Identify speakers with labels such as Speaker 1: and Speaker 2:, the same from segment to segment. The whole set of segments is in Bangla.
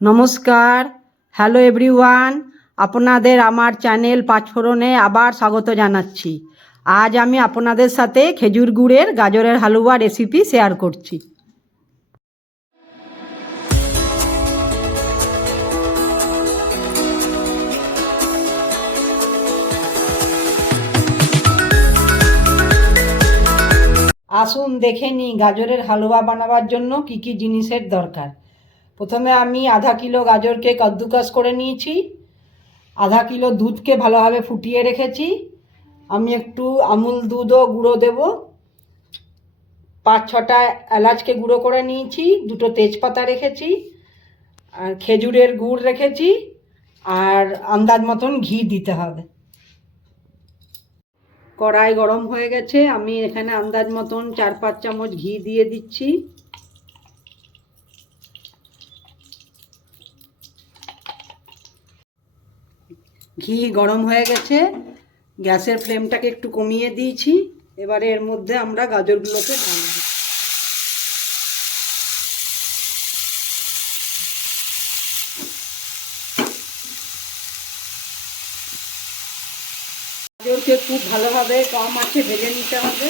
Speaker 1: নমস্কার। হ্যালো এভরিওয়ান আপনাদের আমার চ্যানেল পাঁচফোড়নে আবার স্বাগত জানাচ্ছি। আজ আমি আপনাদের সাথে খেজুর গুড়ের গাজরের হালুয়া রেসিপি শেয়ার করছি। আসুন দেখে নিই গাজরের হালুয়া বানাবার জন্য কি কি জিনিসের দরকার। প্রথমে আমি আধা কিলো গাজরকে কদ্দুকাস করে নিয়েছি, আধা কিলো দুধকে ভালোভাবে ফুটিয়ে রেখেছি। আমি একটু আমুল দুধও গুঁড়ো দেব। পাঁচ ছটা এলাচকে গুঁড়ো করে নিয়েছি, দুটো তেজপাতা রেখেছি, আর খেজুরের গুড় রেখেছি, আর আন্দাজ মতন ঘি দিতে হবে। কড়াই গরম হয়ে গেছে, আমি এখানে আন্দাজ মতন চার পাঁচ চামচ ঘি দিয়ে দিচ্ছি। ঘি গরম হয়ে গেছে। গ্যাসের ফ্লেমটাকে একটু কমিয়ে দিয়েছি। এবারে এর মধ্যে আমরা গাজরগুলোকে ঢালব গাজরকে খুব ভালোভাবে কম আছে ভেজে নিতে হবে।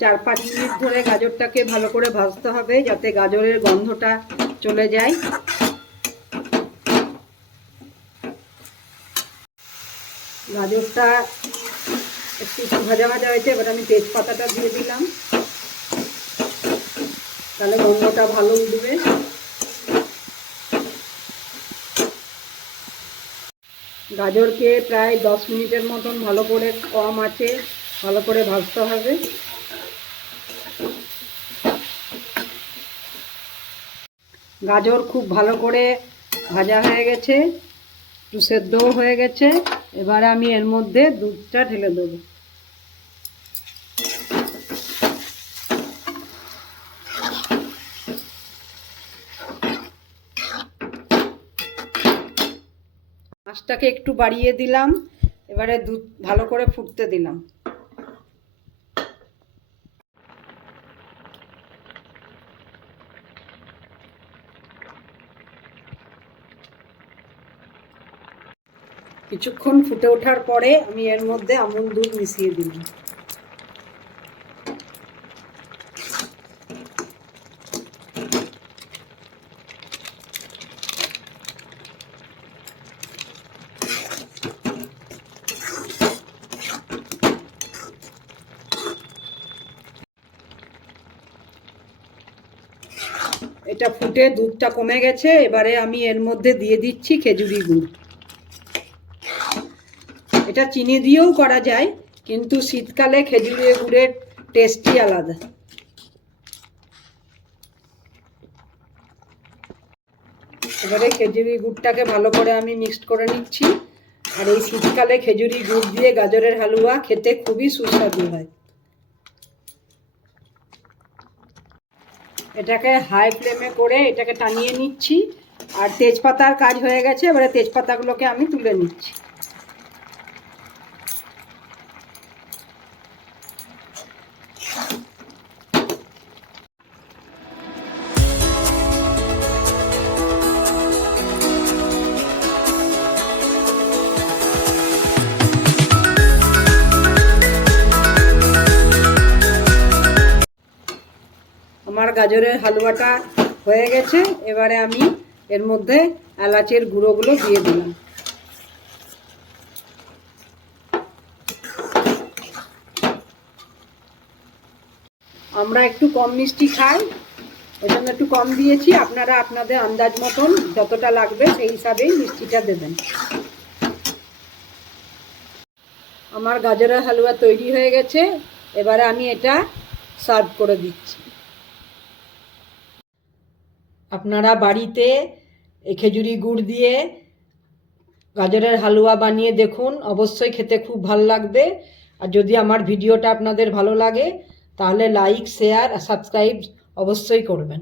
Speaker 1: চার পাঁচ মিনিট ধরে গাজরটাকে ভালো করে ভাজতে হবে যাতে গাজরের গন্ধটা চলে যায়। গাজরটা একটু ভাজা ভাজা হয়েছে, এবার আমি তেজপাতাটা দিয়ে দিলাম। তাহলে গন্ধটা ভালো উঠবে। গাজরকে প্রায় দশ মিনিটের মতন ভালো করে কম আছে, ভালো করে ভাজতে হবে। গাজর খুব ভালো করে ভাজা হয়ে গেছে, একটু সেদ্ধও হয়ে গেছে। এবারে আমি এর মধ্যে দুধটা ঢেলে দেবো। মাছটাকে একটু বাড়িয়ে দিলাম, এবারে দুধ ভালো করে ফুটতে দিলাম। কিছুক্ষণ ফুটে ওঠার পরে আমি এর মধ্যে আমুল দুধ মিশিয়ে দিলাম। এটা ফুটে দুধটা কমে গেছে, এবারে আমি এর মধ্যে দিয়ে দিচ্ছি খেজুরি গুড়। এটা চিনি দিয়েও করা যায়, কিন্তু শীতকালে খেজুরের গুড়ের টেস্টই আলাদা। এবারে খেজুরি গুড়টাকে ভালো করে আমি মিক্সড করে নিচ্ছি। আর এই শীতকালে খেজুরি গুড় দিয়ে গাজরের হালুয়া খেতে খুবই সুস্বাদু হয়। এটাকে হাই ফ্লেমে করে এটাকে টানিয়ে নিচ্ছি। আর তেজপাতার কাজ হয়ে গেছে, এবারে তেজপাতাগুলোকে আমি তুলে নিচ্ছি। আমার গাজরের হালুয়াটা হয়ে গেছে, এবারে আমি এর মধ্যে এলাচের গুঁড়োগুলো দিয়ে দিলাম। আমরা একটু কম মিষ্টি খাই ওই জন্য একটু কম দিয়েছি, আপনারা আপনাদের আন্দাজ মতন যতটা লাগবে সেই হিসাবেই মিষ্টিটা দেবেন। আমার গাজরের হালুয়া তৈরি হয়ে গেছে, এবারে আমি এটা সার্ভ করে দিচ্ছি। আপনারা বাড়িতে খেজুরি গুড় দিয়ে গাজরের হালুয়া বানিয়ে দেখুন, অবশ্যই খেতে খুব ভালো লাগবে। আর যদি আমার ভিডিওটা আপনাদের ভালো লাগে, তাহলে লাইক শেয়ার আর সাবস্ক্রাইব অবশ্যই করবেন।